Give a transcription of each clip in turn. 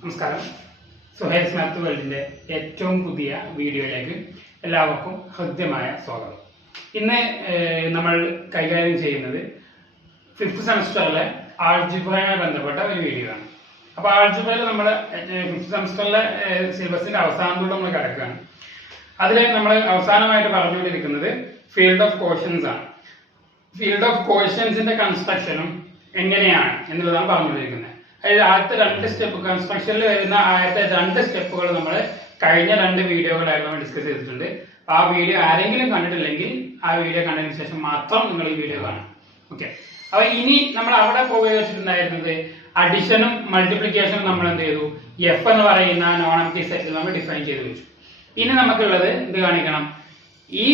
നമസ്കാരം. സുഹൈസ് മാത്ത് വേൾഡിന്റെ ഏറ്റവും പുതിയ വീഡിയോയിലേക്ക് എല്ലാവർക്കും ഹൃദ്യമായ സ്വാഗതം. ഇന്ന് നമ്മൾ കൈകാര്യം ചെയ്യുന്നത് 5th സെമസ്റ്ററിലെ ആൾജിബ്രയുമായി ബന്ധപ്പെട്ട ഒരു വീഡിയോ ആണ്. അപ്പോൾ ആൾജിബ്രയിൽ നമ്മൾ 5th സെമസ്റ്ററിലെ സിലബസിന്റെ അവസാനത്തോടെ നമ്മൾ കിടക്കുകയാണ്. അതിൽ നമ്മൾ അവസാനമായിട്ട് പറഞ്ഞുകൊണ്ടിരിക്കുന്നത് ഫീൽഡ് ഓഫ് ക്വസ്റ്റ്യൻസ് ആണ്. ഫീൽഡ് ഓഫ് ക്വസ്റ്റ്യൻസിന്റെ കൺസ്ട്രക്ഷനും എങ്ങനെയാണ് എന്നുള്ളതാണ് പറഞ്ഞുകൊണ്ടിരിക്കുന്നത്. അതായത് ആദ്യത്തെ 2 സ്റ്റെപ്പ് കൺസ്ട്രക്ഷനിൽ വരുന്ന ആദ്യത്തെ 2 സ്റ്റെപ്പുകൾ നമ്മൾ കഴിഞ്ഞ 2 വീഡിയോകളായിട്ട് നമ്മൾ ഡിസ്കസ് ചെയ്തിട്ടുണ്ട്. ആ വീഡിയോ ആരെങ്കിലും കണ്ടിട്ടില്ലെങ്കിൽ ആ വീഡിയോ കണ്ടതിന് ശേഷം മാത്രം നിങ്ങൾ ഈ വീഡിയോ കാണും. ഓക്കെ. അപ്പൊ ഇനി നമ്മൾ അവിടെ ഉപയോഗിച്ചിട്ടുണ്ടായിരുന്നത് അഡിഷനും മൾട്ടിപ്ലിക്കേഷനും നമ്മൾ എന്ത് ചെയ്തു, എഫ് എന്ന് പറയുന്ന നോൺ എംപ്റ്റി സെറ്റിൽ നമ്മൾ ഡിഫൈൻ ചെയ്ത് വെച്ചു. ഇനി നമുക്കുള്ളത് എന്ത് കാണിക്കണം, ഈ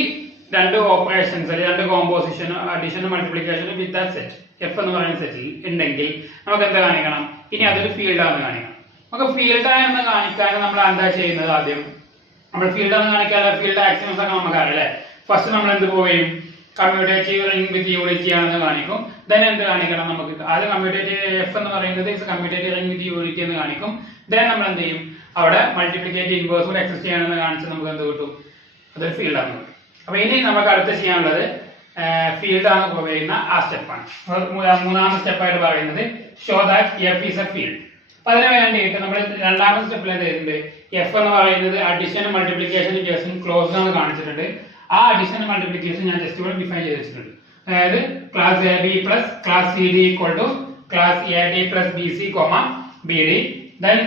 2 ഓപ്പറേഷൻസ് അല്ലെങ്കിൽ 2 കോമ്പോസിഷനും അഡിഷനും മൾട്ടിപ്ലിക്കേഷനും വിത്ത് ദാറ്റ് സെറ്റ് എഫ് എന്ന് പറയുന്ന സെറ്റിൽ ഉണ്ടെങ്കിൽ നമുക്ക് എന്താ കാണിക്കണം, ഇനി അതൊരു ഫീൽഡാണെന്ന് കാണിക്കണം. നമുക്ക് ഫീൽഡാണെന്ന് കാണിക്കാൻ നമ്മൾ എന്താ ചെയ്യുന്നത്, ആദ്യം നമ്മൾ ഫീൽഡാണെന്ന് കാണിക്കാതെ ഫീൽഡ് ആക്സിയംസ് ഒക്കെ നമുക്കറിയാം അല്ലേ. ഫസ്റ്റ് നമ്മൾ എന്ത് പോവുകയും കമ്മ്യൂട്ടേറ്റീവ് റിംഗ് വിത്ത് യൂണിറ്റി ആണെന്ന് കാണിക്കും. ദെൻ എന്ത് കാണിക്കണം, നമുക്ക് ആദ്യം കമ്മ്യൂട്ടേറ്റീവ് എഫ് എന്ന് പറയുന്നത് കമ്മ്യൂട്ടേറ്റീവ് റിംഗ് വിത്ത് യൂണിറ്റി എന്ന് കാണിക്കും. ദെൻ നമ്മൾ എന്ത് ചെയ്യും, അവിടെ മൾട്ടിപ്ലിക്കേറ്റീവ് ഇൻവേഴ്സ് കൂടെ എക്സിസ്റ്റ് ചെയ്യണമെന്ന് കാണിച്ച് നമുക്ക് എന്ത് കിട്ടും, അതൊരു ഫീൽഡാണെന്ന് കിട്ടും. അപ്പൊ ഇനി നമുക്ക് അടുത്ത് ചെയ്യാനുള്ളത് ഫീൽഡ് ആണ് പറയുന്ന ആ സ്റ്റെപ്പാണ്. മൂന്നാമത്തെ സ്റ്റെപ്പായിട്ട് പറയുന്നത് show that f is A field. അപ്പൊ അതിന് വേണ്ടിയിട്ട് നമ്മൾ രണ്ടാമത്തെ സ്റ്റെപ്പിൽ എന്ത് ചെയ്തിട്ടുണ്ട്, എഫ് എന്ന് പറയുന്നത് അഡിഷനും മൾട്ടിപ്ലിക്കേഷനും കേസും ക്ലോസ് ആണ് കാണിച്ചിട്ടുണ്ട്. ആ അഡിഷനും മൾട്ടിപ്ലിക്കേഷൻ ഞാൻ ജസ്റ്റ് ഇവിടെ ഡിഫൈൻ ചെയ്ത് വെച്ചിട്ടുണ്ട്. അതായത് class A B plus class C d equal to class A d plus b c comma B d, then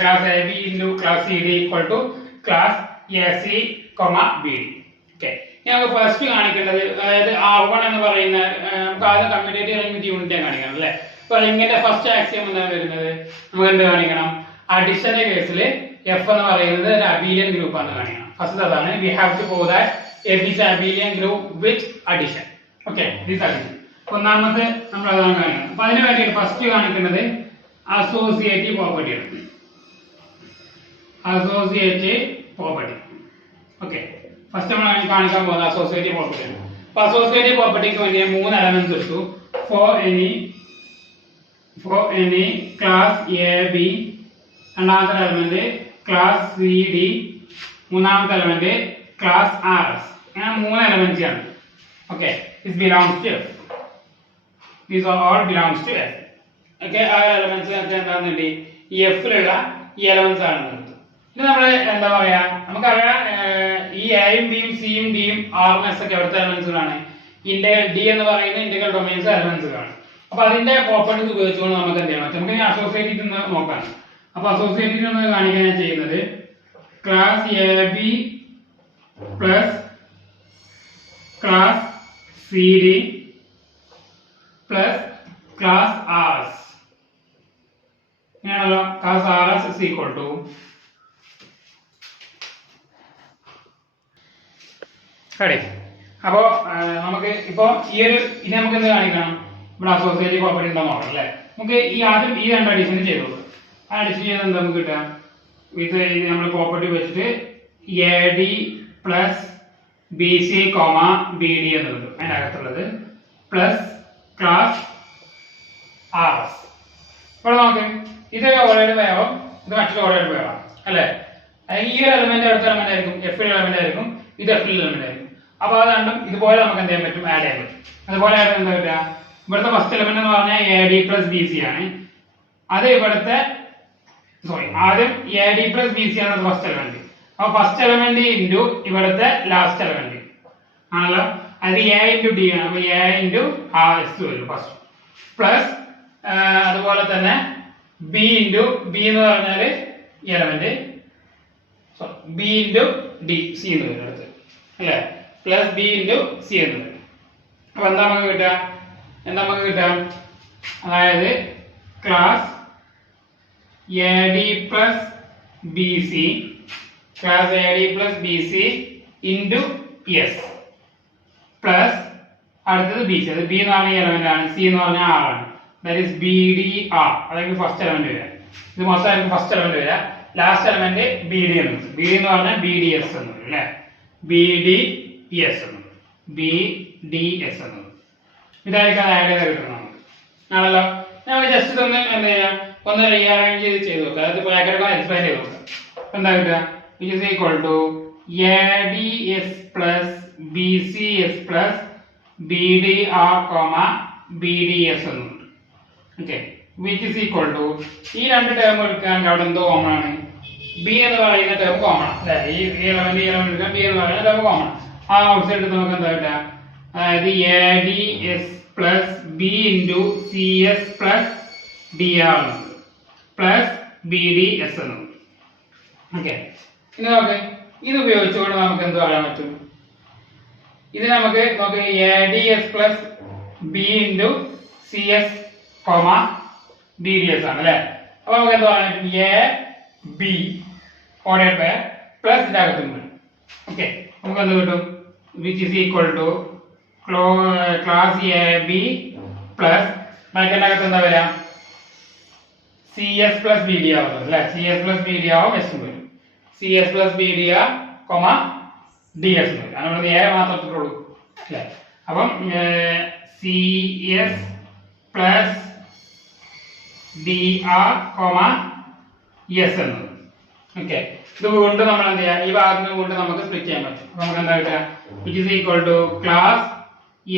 class A B into class C d equal to class A C comma B d. Okay. ഞങ്ങൾക്ക് first കാണിക്കേണ്ടത്, അതായത് R1 എന്ന് പറയുന്ന നമുക്ക് ആദ്യം commutative ring വിത്ത് unity കാണിക്കണം അല്ലേ. അപ്പൊ റിംഗിന്റെ ഫസ്റ്റ് ആക്സിയം എന്താണ് വരുന്നത്, നമുക്ക് എന്ത് കാണിക്കണം, അഡിഷന്റെ കേസിൽ എഫ് എന്ന് പറയുന്നത് ഒരു അബീലിയൻ ഗ്രൂപ്പ് ആണ് കാണിക്കണം. ഫസ്റ്റ് അതാണ്, we have to prove that f is abelian group with addition. Okay, this addition ഒന്നാമത്തെ നമ്മൾ അതാണ് കാണിക്കണം. അപ്പൊ അതിന് വേണ്ടിയിട്ട് ഫസ്റ്റ് കാണിക്കുന്നത് അസോസിയേറ്റീവ് പ്രോപ്പർട്ടി ആണ്. Associative property. ഓക്കെ, ഫസ്റ്റ് നമ്മൾ കാണിക്കാൻ പോകുന്നത് അസോസിയേറ്റീവ് പ്രോപ്പർട്ടി ആണ്. അപ്പൊ അസോസിയേറ്റീവ് പ്രോപ്പർട്ടിക്ക് വേണ്ടി 3 എലമെന്റ്സ് എടുത്തു. For any class A b, രണ്ടാമത്തെ എലമെന്റ് ക്ലാസ് സി ഡി, മൂന്നാമത്തെ എലമെന്റ് ക്ലാസ് ആർ എസ്. അങ്ങനെ 3 എലമെന്റ്സ് ആണ്. Okay, this belongs to f. These are all belongs to f. Okay, ആ എലമെന്റ്സ് എന്താണെന്നുണ്ട് ഈ എഫിലുള്ള ഈ എലമെന്റ്സ് ആണ്. ഇത് നമ്മൾ എന്താ പറയാ, നമുക്കറിയാം ഈ എയും ബിയും സിയും ഡിയും ആറും എസ് ഒക്കെ എവിടുത്തെ എലമെന്റ്സുകളാണ്, ഇന്റഗ്രൽ ഡി എന്ന് പറയുന്ന ഇന്റഗ്രൽ ഡൊമൈൻസ് എലമെന്റ്സുകളാണ്. അപ്പൊ അതിന്റെ പ്രോപ്പർട്ടീസ് ഉപയോഗിച്ചുകൊണ്ട് നമുക്ക് എന്ത് ചെയ്യണം, നമുക്ക് ഇനി അസോസിയേറ്റീവ് എന്ന് നോക്കാം. അപ്പൊ അസോസിയേറ്റീവ് എന്ന് കാണിക്കാൻ ചെയ്യുന്നത് class A B plus class C D plus class R S. ഇങ്ങനെയാണല്ലോ. Class R S is equal to അപ്പോ നമുക്ക് ഇപ്പൊ ഈ ഒരു ഇത് നമുക്ക് എന്ത് കാണിക്കണം, ഇവിടെ അസോസിയേറ്റീവ് പ്രോപ്പർട്ടി ഉണ്ടോ നോക്കണം അല്ലെ. നമുക്ക് ഈ ആദ്യം ഈ 2 അഡീഷൻ ചെയ്തു. ആ അഡീഷൻ ചെയ്ത് എന്താ നമുക്ക് കിട്ടാം, ഇത് നമ്മൾ പ്രോപ്പർട്ടി വെച്ചിട്ട് A d plus b c comma B D എന്ന് കിട്ടും. അതിന്റെ അകത്തുള്ളത് പ്ലസ് ക്ലാസ് ആർ എസ്. ഇവിടെ നമുക്ക് ഇത് ഓൾറെഡി വേണം, ഇത് മറ്റൊരു ഓൾറെഡി വേണം അല്ലെ. ഈ ഒരു എലമെന്റ് അടുത്ത എലമെന്റ് ആയിരിക്കും, എഫ് എലമെന്റ് ആയിരിക്കും, ഇത് എഫ് എലമെന്റ് ആയിരിക്കും. അപ്പൊ അത് രണ്ടും ഇതുപോലെ നമുക്ക് എന്ത് ചെയ്യാൻ പറ്റും, ആഡ് ചെയ്യാൻ പറ്റും. അതുപോലെ ആഡ് എന്താ പറ്റുക, ഇവിടുത്തെ ഫസ്റ്റ് എലമെന്റ് എന്ന് പറഞ്ഞാൽ A d plus b C ആണ്. അത് ഇവിടുത്തെ ആദ്യം A d plus b C ആണ് ഫസ്റ്റ് എലമെന്റ്. അപ്പൊ ഫസ്റ്റ് എലമെന്റ് ഇൻറ്റു ഇവിടുത്തെ ലാസ്റ്റ് എലമെന്റ് ആണല്ലോ. അത് എ ഇൻറ്റു ഡി ആണ്. അപ്പൊ എ ഇൻറ്റു ആർ എസ് വരും ഫസ്റ്റ്. പ്ലസ് അതുപോലെ തന്നെ ബി ഇൻറ്റു ബി എന്ന് പറഞ്ഞാല് element B into D C എന്ന് വരും അടുത്ത് അല്ലേ. പ്ലസ് ബി ഇൻറ്റു സി എന്ന് വരും. അപ്പൊ എന്താ നമുക്ക് കിട്ടുക, അതായത് class A d plus b c, class A d plus b c into s plus അടുത്തത് ബി സി. അത് ബി എന്ന് പറഞ്ഞ എലമെന്റ് ആണ്, സി എന്ന് പറഞ്ഞാൽ ആർ ആണ്. That is B D r. അതായത് ഫസ്റ്റ് എലമെന്റ് വരിക. ഇത് മൊത്തം ഫസ്റ്റ് എലമെന്റ് വരിക. ലാസ്റ്റ് എലമെന്റ് ബി ഡി എന്ന് വരും. ബി എന്ന് പറഞ്ഞാൽ ബി ഡി എസ് എന്ന് വരും അല്ലെ. ബി ഡി എസ് എന്ന് വരും. ബി ഡി എസ് എന്ന് വരും. ഇതായിരിക്കും ആഡ് ചെയ്ത് കിട്ടുന്നത് നമുക്ക് ആണല്ലോ. നമുക്ക് ജസ്റ്റ് ഇതൊന്ന് എന്താ ചെയ്യാം, ഒന്ന് റീഅറേഞ്ച് ചെയ്ത് നോക്കാം. അതായത് ബ്രാക്കറ്റ് എക്സ്പാൻഡ് ചെയ്ത് നോക്കാം. എന്താ കിട്ടുക? Which is equal to ADS plus BCS plus BDR BDS എന്നുണ്ട്. Okay, which is equal to ഈ രണ്ട് ടേം എടുക്കുകയാണെങ്കിൽ അവിടെ എന്തോ കോമൺ ആണ്. ബി എന്ന് പറയുന്ന ടേം കോമൺ അല്ലെ, ഈ എലമെന്റ് എടുക്കാൻ ബി എന്ന് പറയുന്ന ടേം കോമൺ. ആ ഔട്ട്സൈഡ് നമുക്ക് എന്താ കിട്ടുക? അതായത് ADS plus B into CS plus DR plus BDS എന്നുണ്ട്. ഓക്കെ, ഇനി നോക്ക്, ഇത് ഉപയോഗിച്ചുകൊണ്ട് നമുക്ക് എന്ത് പറയാൻ പറ്റും? ഇത് നമുക്ക് നോക്ക് ADS plus B into CS BDS ആണ് അല്ലെ. അപ്പൊ നമുക്ക് എന്ത് പറയാൻ പറ്റും? AB ഓർഡർ ബൈ പ്ലസ് ഇതാകത്തുണ്ട്. ഓക്കെ, നമുക്ക് എന്ത് കിട്ടും? Which is equal to class AB plus ബാക്കിയകത്ത് എന്താ വരാം? CS പ്ലസ് BDR അല്ലെ. CS പ്ലസ് BDR എസ് വരും. CS പ്ലസ് BDR DS വരും. അങ്ങനെ A മാത്രം ഇട്ടുള്ളൂ അല്ലെ. അപ്പം CS പ്ലസ് DR S എന്നത്. ഓക്കെ, ഇത് കൊണ്ട് നമ്മൾ എന്ത് ചെയ്യാം? ഈ ഭാഗത്തിന് കൊണ്ട് നമുക്ക് സ്പ്ലിറ്റ് ചെയ്യാൻ പറ്റും. നമുക്ക് എന്താ കിട്ടുക? Which is equal to class A,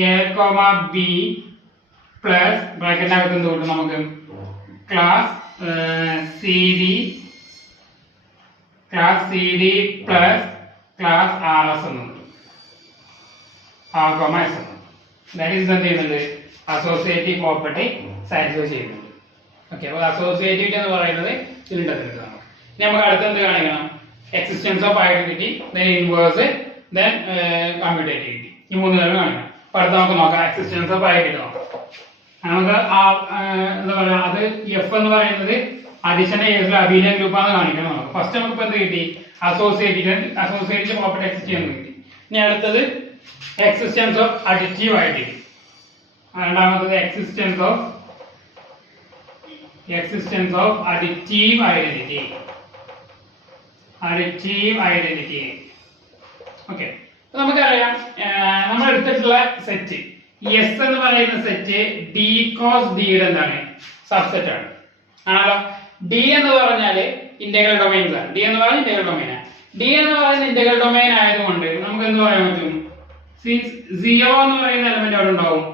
B plus ബ്രാക്കറ്റിനകത്ത് എന്ത് കിട്ടും നമുക്ക്? Class CD plus class RS എന്നുണ്ട്. R, S എന്നുണ്ട്. ദാറ്റ് ഈസ് എന്ത് ചെയ്യുന്നുണ്ട്? അസോസിയേറ്റീവ് പ്രോപ്പർട്ടി സാറ്റിസ്ഫൈ ചെയ്യുന്നുണ്ട്. ഓക്കെ, അപ്പോൾ അസോസിയേറ്റിവിറ്റി എന്ന് പറയുന്നത് ഇതിലുണ്ടെന്ന് നമുക്ക്. ഇനി നമുക്ക് അടുത്ത് എന്ത് കാണിക്കണം? Existence of identity, then inverse, then commutativity. ഈ മൂന്ന് കാര്യം കാണിക്കണം. അപ്പൊ അടുത്ത് നമുക്ക് നോക്കാം എക്സിസ്റ്റൻസ് ഓഫ് ഐഡന്റിറ്റി നോക്കാം. നമുക്ക് എന്താ പറയാ, അത് എഫ് എന്ന് പറയുന്നത് അഡീഷണൽ കേസിൽ അബീലിയൻ ഗ്രൂപ്പാന്ന് കാണിക്കണം നമുക്ക്. ഫസ്റ്റ് നമുക്ക് എന്ത് കിട്ടി? അസോസിയേറ്റീവ് പ്രോപ്പർട്ടി എക്സിസ്റ്റ് ചെയ്യുന്നത് കിട്ടി. ഇനി അടുത്തത് എക്സിസ്റ്റൻസ് ഓഫ് അഡിറ്റീവ് ഐഡന്റിറ്റി. രണ്ടാമത്തത് existence of additive identity. Okay, നമുക്കറിയാം നമ്മൾ എടുത്തിട്ടുള്ള സെറ്റ് എസ് എന്ന് പറയുന്ന സെറ്റ് ഡി കോസ് ഡിയുടെ എന്താണ്? സബ്സെറ്റ് ആണ് ആണല്ലോ. ഡി എന്ന് പറഞ്ഞാല് ഇന്റഗ്രൽ ഡൊമൈൻസ് ആണ്. ഡി എന്ന് പറയുന്നത് ഇന്റഗ്രൽ ഡൊമൈൻ ആണ്. ഡി എന്ന് പറയുന്ന ഇന്റഗ്രൽ ഡൊമൈൻ ആയതുകൊണ്ട് നമുക്ക് എന്ത് പറയാൻ പറ്റും? സിൻസ് 0 എന്ന് പറയുന്ന എലമെന്റ് അവിടെ ഉണ്ടാവും,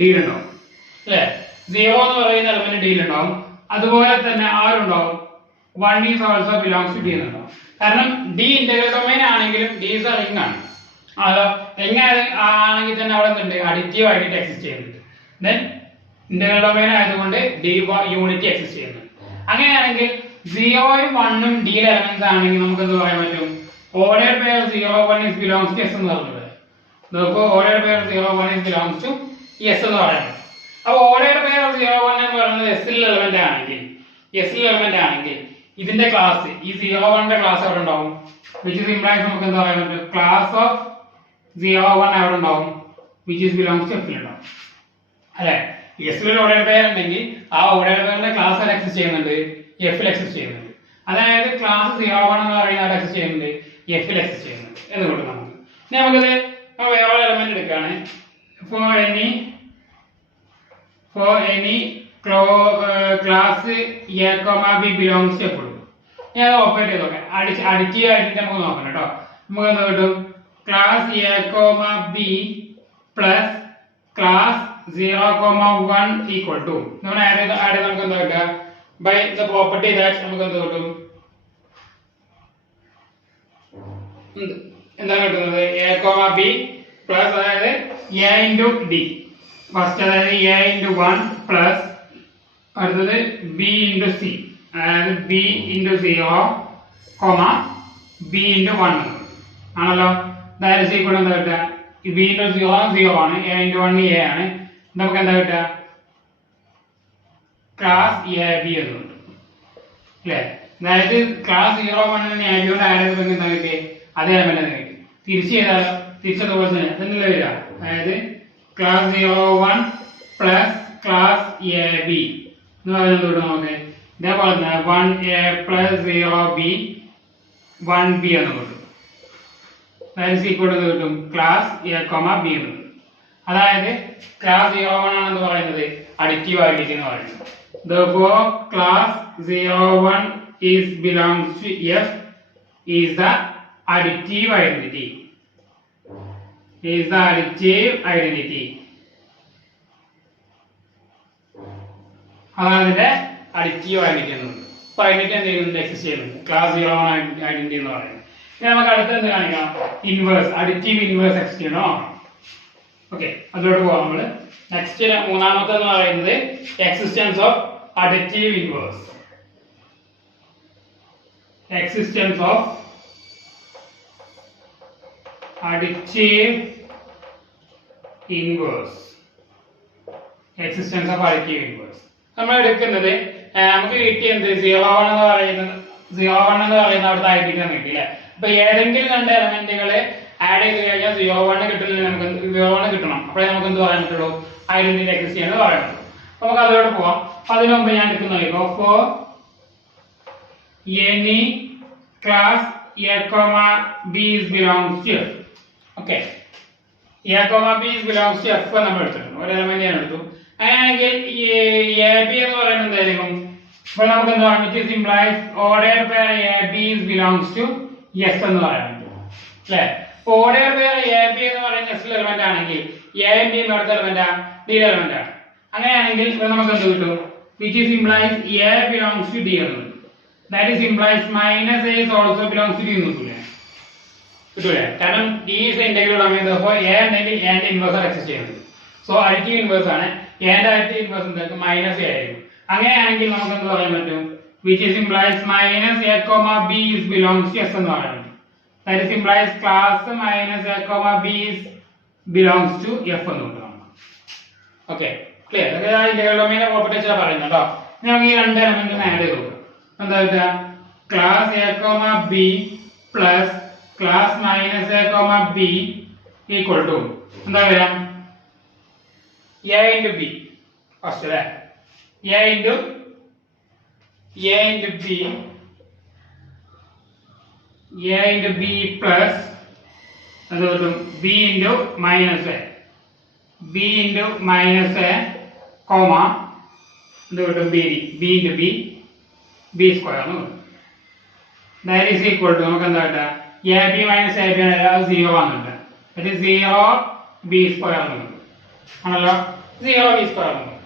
ഡിയിലുണ്ടാവും അല്ലേ. 0 എന്ന് പറയുന്ന എലമെന്റ് ഡിയിലുണ്ടാവും. അതുപോലെ തന്നെ ആരുണ്ടാവും? 1 is also belongs to D എന്നുണ്ടാവും. കാരണം ഡി ഇന്റഗ്രൽ ഡൊമൈൻ ആണെങ്കിലും ഡി ഈസ് എ റിംഗ് ആണ്. അതോ എങ്ങനെ ആണെങ്കിൽ തന്നെ അവിടെ എന്തുണ്ട്? അഡിറ്റീവ് ഐഡന്റിറ്റി എക്സിസ്റ്റ് ചെയ്യുന്നുണ്ട്. ദെൻ ഇന്റഗ്രൽ ഡൊമൈൻ ആയതുകൊണ്ട് ഡി യൂണിറ്റി എക്സിസ്റ്റ് ചെയ്യുന്നുണ്ട്. അങ്ങനെയാണെങ്കിൽ 0 ഉം 1 ഉം ഡിയിലെ എലമെന്റ്സ് ആണെങ്കിൽ നമുക്ക് എന്ത് പറയാൻ പറ്റും? Order pair 0, 1 is belongs to S എന്ന് പറഞ്ഞത്. അപ്പോൾ order pair 0, 1 is belongs to S എന്ന് പറയുന്നത്. അപ്പോൾ ഓർഡർ പെയർ 0, 1 എന്ന് പറയുന്നത് S ൽ എലമെന്റ് ആണെങ്കിൽ ഇതിന്റെ ക്ലാസ് ഈ 0, 1 ന്റെ ക്ലാസ് അവിടെ ഉണ്ടാവും. which is implies നമുക്ക് എന്താ പറയാൻ പറ്റും? ക്ലാസ് ഓഫ് 0, 1 അവിടെ ഉണ്ടാവും, which is belongs to F ൽ ഉണ്ടാവും അല്ലേ. S ൽ ഓർഡർ പെയർ ഉണ്ടെങ്കിൽ ആ ഓർഡർ പെയറിന്റെ ക്ലാസ് അവിടെ എക്സിസ്റ്റ് ചെയ്യുന്നുണ്ട്, F ൽ എക്സിസ്റ്റ് ചെയ്യുന്നുണ്ട്. അതായത് ക്ലാസ് 0, 1 എന്ന് പറയുന്നത് അവിടെ എക്സിസ്റ്റ് ചെയ്യുന്നുണ്ട്, F ൽ എക്സിസ്റ്റ് ചെയ്യുന്നുണ്ട് എന്നുകൊണ്ട് നമുക്ക്. ഇനി നമുക്കിത് വേറെ എലമെന്റ് എടുക്കുകയാണ്. Four any class A, B belongs to F. ഞാൻ അത് ഓപ്പറേറ്റ് ചെയ്ത് നോക്കാം. അഡിറ്റീവ് ആയിട്ട് നമുക്ക് നോക്കണം കേട്ടോ. നമുക്ക് എന്താ കിട്ടും? Class A, B plus class 0, 1 equal to നമ്മൾ ആഡ് ചെയ്ത് നമുക്ക് എന്താ കിട്ടുക? ബൈ ദ പ്രോപ്പർട്ടി ദാറ്റ് നമുക്ക് എന്താ കിട്ടും? എന്താണ് കിട്ടുന്നത്? A, B പ്ലസ് അതായത് A ഇൻറ്റു ഡി ഫസ്റ്റ്, അതായത് A ഇൻറ്റു 1 പ്ലസ് അടുത്തത് B ഇൻറ്റു സി, അതായത് B ഇൻറ്റു 0, B ഇൻറ്റു 1 ആണല്ലോ. അതായത് ഈക്വൽ എന്താ കിട്ടുക? B ഇൻറ്റു 0 ആണ്, A ഇൻറ്റു 1 A ആണ്. നമുക്ക് എന്താ കിട്ടുക? ക്ലാസ് AB എന്നുണ്ട് അല്ലേ. അതായത് ക്ലാസ് 0, 1 നെ AB കൊണ്ട് ആഡ് ചെയ്തപ്പോൾ എന്താ കിട്ടി? അതേ എലമെന്റ് തന്നെ കിട്ടി. തിരിച്ച് ചെയ്താലോ? തിരിച്ചതുപോലെ തന്നെ അതല്ലേ വരിക. അതായത് ക്ലാസ് 0, 1 പ്ലസ് ക്ലാസ് AB എന്ന് പറയുന്നത് നമുക്ക് ഇതേപോലെ തന്നെ 1A പ്ലസ് 0B 1B എന്ന് കിട്ടും. ഈക്വൽ കിട്ടും ക്ലാസ് A, B എന്ന്. അതായത് ക്ലാസ് 01 ആണെന്ന് പറയുന്നത് അഡിറ്റീവ് ഐഡന്റിറ്റി എന്ന് പറയുന്നത്. Therefore class 01 is belongs to F is the additive identity. Is the additive identity. അതാണ് ഇതിന്റെ അഡിറ്റീവ് ഐഡന്റിറ്റി എന്ന് പറയുന്നത്. അപ്പൊ ഐഡന്റിറ്റി എന്ത് ചെയ്യുന്നുണ്ട്? എക്സിസ്റ്റ് ചെയ്യുന്നുണ്ട്. ക്ലാസ് 01 ഐഡന്റിറ്റി എന്ന് പറയുന്നത്. ഇനി നമുക്ക് അടുത്ത് എന്ത് കാണിക്കണം? ഇൻവേഴ്സ്, അഡിറ്റീവ് ഇൻവേഴ്സ് എക്സിസ്റ്റ് ചെയ്യണോ? ഓക്കെ, അതിലോട്ട് പോവാം നമ്മള്. നെക്സ്റ്റ് മൂന്നാമത്തെ എന്ന് പറയുന്നത് existence of additive inverse. Existence of additive inverse. Existence of additive inverse നമ്മൾ എടുക്കുന്നത് നമുക്ക് കിട്ടിയത് 01 എന്ന് പറയുന്ന അവിടുത്തെ ഐഡന്റിറ്റി കിട്ടിയില്ലേ. അപ്പൊ ഏതെങ്കിലും രണ്ട് എലമെന്റുകളെ ആഡ് ചെയ്ത് കഴിഞ്ഞാൽ 01 കിട്ടില്ലെങ്കിൽ നമുക്ക് 01 കിട്ടണം. അപ്പോഴേ നമുക്ക് എന്ത് പറയാൻ പറ്റുള്ളൂ? ഐഡന്റിറ്റി എക്സിസ്റ്റ് ചെയ്യുന്നത് പറയുന്നത്. നമുക്ക് അതിലോട്ട് പോവാം. അതിനു മുമ്പ് ഞാൻ എടുക്കുന്ന four any class A, B is belongs to F. Okay, A, B is belongs to F നമ്മൾ എടുത്തിട്ടുണ്ട്. ഒരു എലമെന്റ് ഞാൻ എടുത്തു. അങ്ങനെയാണെങ്കിൽ AB എന്ന് പറയുന്നത് എന്തായിരിക്കും? അപ്പോൾ നമുക്ക് എന്ത് പറയാം? It implies ordered pair AB is belongs to S എന്ന് പറയാൻ പറ്റും അല്ലേ. ordered pair AB എന്ന് പറയുന്ന S എലമെന്റ് ആണെങ്കിൽ A and B അടുത്ത എലമെന്റ് D എലമെന്റ് ആണ്. അങ്ങനെയാണെങ്കിൽ നമുക്ക് എന്ത് കിട്ടും? Which is implies A belongs to D എന്ന്. That is implies minus A is also belongs to D എന്ന് കിട്ടൂലേ? കാരണം D is the integral domain, therefore A and inverse are exist ചെയ്യുന്നത്. So additive inverse ആണ്. A and additive inverse എന്തായിരിക്കും? Minus A ആയിരിക്കും. അങ്ങനെയാണെങ്കിൽ നമുക്ക് എന്ത് പറയാൻ പറ്റും? Which is implies minus A, B is belongs to S എന്ന് പറയാൻ പറ്റും. That is implies class minus A, B is belongs to F എന്ന് കിട്ടും. Okay, clear? ഇന്റഗ്രൽ ഡൊമെയ്നിന്റെ പ്രോപ്പർട്ടി വെച്ചാ പറയുന്നത് കേട്ടോ. നമുക്ക് ഈ രണ്ട് എലമെന്റിനെ ആഡ് ചെയ്ത് നോക്കാം. എന്താ വെച്ചാ class A, B plus class minus A, B equal to എന്താ വരാം? A into B ഫസ്റ്റ് അല്ലേ. A into B പ്ലസ് എന്ത് കിട്ടും? B into minus A. B into minus A, comma എന്ത് കിട്ടും? B into B square എന്ന് കിട്ടും. That is equal to നമുക്ക് എന്താ കിട്ടുക? AB minus AB ആണ് 0 ആണ് കിട്ടുക. That is 0 B square എന്ന് കിട്ടും ആണല്ലോ. 0 B square എന്ന് കിട്ടും.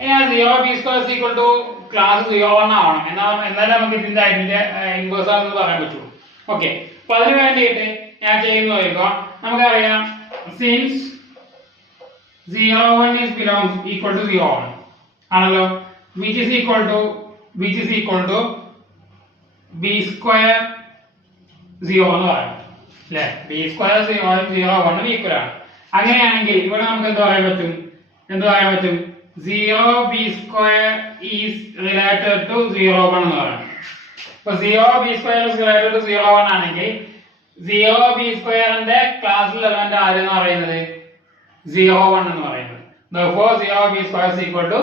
ഇനി 0 B square is equal to class 01 ആവണം എന്നാലേ നമുക്ക് ഇതിന്റെ അതിന്റെ ഇൻവേഴ്സ് ആണെന്ന് പറയാൻ പറ്റുള്ളൂ. ഓക്കെ, അപ്പൊ അതിന് വേണ്ടിയിട്ട് ഞാൻ ചെയ്യുന്ന നമുക്കറിയാം since 01 is belongs equal to 01 ആണല്ലോ. which is equal to B square 0 എന്ന് പറയാം അല്ലേ. B square 0 ഈക്വൽ ആണ്. അങ്ങനെയാണെങ്കിൽ ഇവിടെ നമുക്ക് എന്ത് പറയാൻ പറ്റും? 0 B square is related to 01 എന്ന് പറയാം. അപ്പൊ 0 B square is related to 01 ആണെങ്കിൽ 0 B squareന്റെ ക്ലാസ്സിൽ എലമെന്റ് ആരെന്ന് പറയുന്നത് 01 എന്ന് പറയുന്നത്. Therefore 0 B square is equal to